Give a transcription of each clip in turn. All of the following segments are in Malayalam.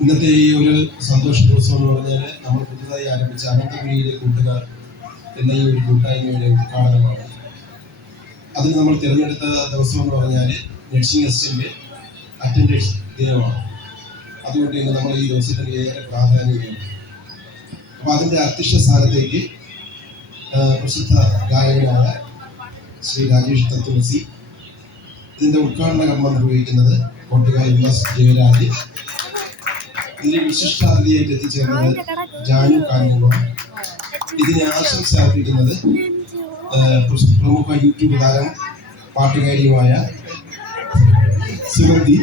ഇന്നത്തെ ഈ ഒരു സന്തോഷ ദിവസം എന്ന് പറഞ്ഞാൽ നമ്മൾ പുതുതായി ആരംഭിച്ച അനന്തപുരിയിലെ കൂട്ടുകാർ എന്ന ഈ ഒരു കൂട്ടായ്മയുടെ ഉദ്ഘാടനമാണ്. അതിന് നമ്മൾ തിരഞ്ഞെടുത്ത ദിവസം എന്ന് പറഞ്ഞാൽ നഴ്സിംഗ് അസിസ്റ്റന്റ് അറ്റൻഡേഴ്സ് ദിനമാണ്. അതുകൊണ്ട് തന്നെ നമ്മൾ ഈ ദിവസത്തിന് ഏറെ പ്രാധാന്യമാണ്. അപ്പോൾ അതിൻ്റെ അധ്യക്ഷ സ്ഥാനത്തേക്ക് പ്രസിദ്ധ ഗായകനായ ശ്രീ രാജേഷ് തത്വസി, ഇതിൻ്റെ ഉദ്ഘാടന കർമ്മം നിർവഹിക്കുന്നത് കോട്ടുകാൽ ഉല്ലാസ് ജയരാജ്, ഇതിന്റെ വിശിഷ്ടാതിഥിയായിട്ട് എത്തിച്ചേർന്നത് ജാനു കാഞ്ഞങ്ങോട്, ഇതിനെ ആശംസ അർപ്പിക്കുന്നത് പ്രമുഖ യൂട്യൂബ് താരം പാട്ടുകാരിയുമായ സുഗന്ധി.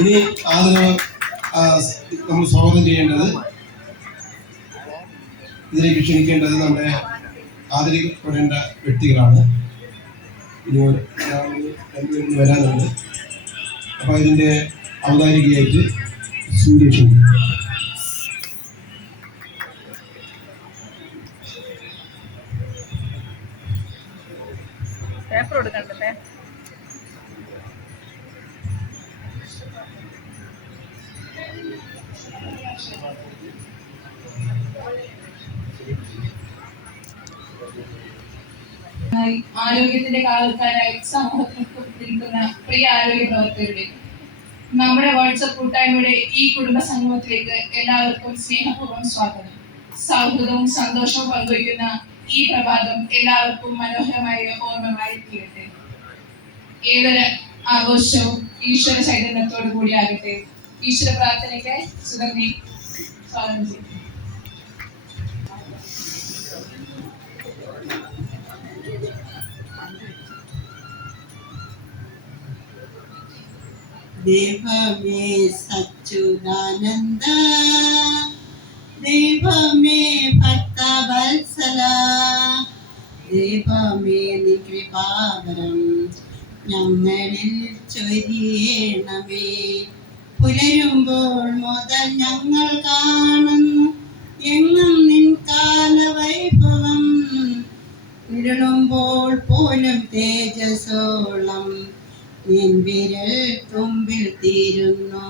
ഇനി ആദരവ് നമ്മൾ സ്വാഗതം ചെയ്യേണ്ടത്, ഇതിലേക്ക് ക്ഷണിക്കേണ്ടത് നമ്മുടെ ആദരിക്കപ്പെടേണ്ട വ്യക്തികളാണ്. ഇനി രണ്ടുപേരും വരാനുണ്ട്. അപ്പൊ ഇതിന്റെ ഔദാരികയായിട്ട് സൂര്യക്ഷ പേപ്പർ കൊടുക്കണ്ടേ? ആരോഗ്യത്തിന്റെ കാവൽക്കാരായി സമൂഹത്തിൽ നിൽക്കുന്ന പ്രിയ ആരോഗ്യ പ്രവർത്തകരുടെ നമ്മുടെ വാട്സപ്പ് കൂട്ടായ്മയുടെ ഈ കുടുംബ സംഗമത്തിലേക്ക് എല്ലാവർക്കും സ്നേഹപൂർവ്വം സ്വാഗതം. സൗഹൃദവും സന്തോഷവും പങ്കുവയ്ക്കുന്ന ഈ പ്രഭാതം എല്ലാവർക്കും മനോഹരമായ ഓർമ്മകളായി തീരട്ടെ. ഏതൊരു ആഘോഷവും ഈശ്വര ചൈതന്യത്തോടു കൂടി ആകട്ടെ. ഈശ്വര പ്രാർത്ഥനയ്ക്ക് സുഗന്ധി സ്വാഗതം ചെയ്യും. देवमे सच्चिदानंद, देवमे भक्तवत्सला, देवमे നികൃപാവരം ഞങ്ങളിൽ ചൊരിയണമേ. പുലരുമ്പോൾ മുതൽ ഞങ്ങൾ കാണുന്നു എങ്ങും നിൻ കാലവൈഭവം, ഇരുളുമ്പോൾ പോലും തേജസോളം നിൻ വിരൽ തുമ്പിൽ തീരുന്നു.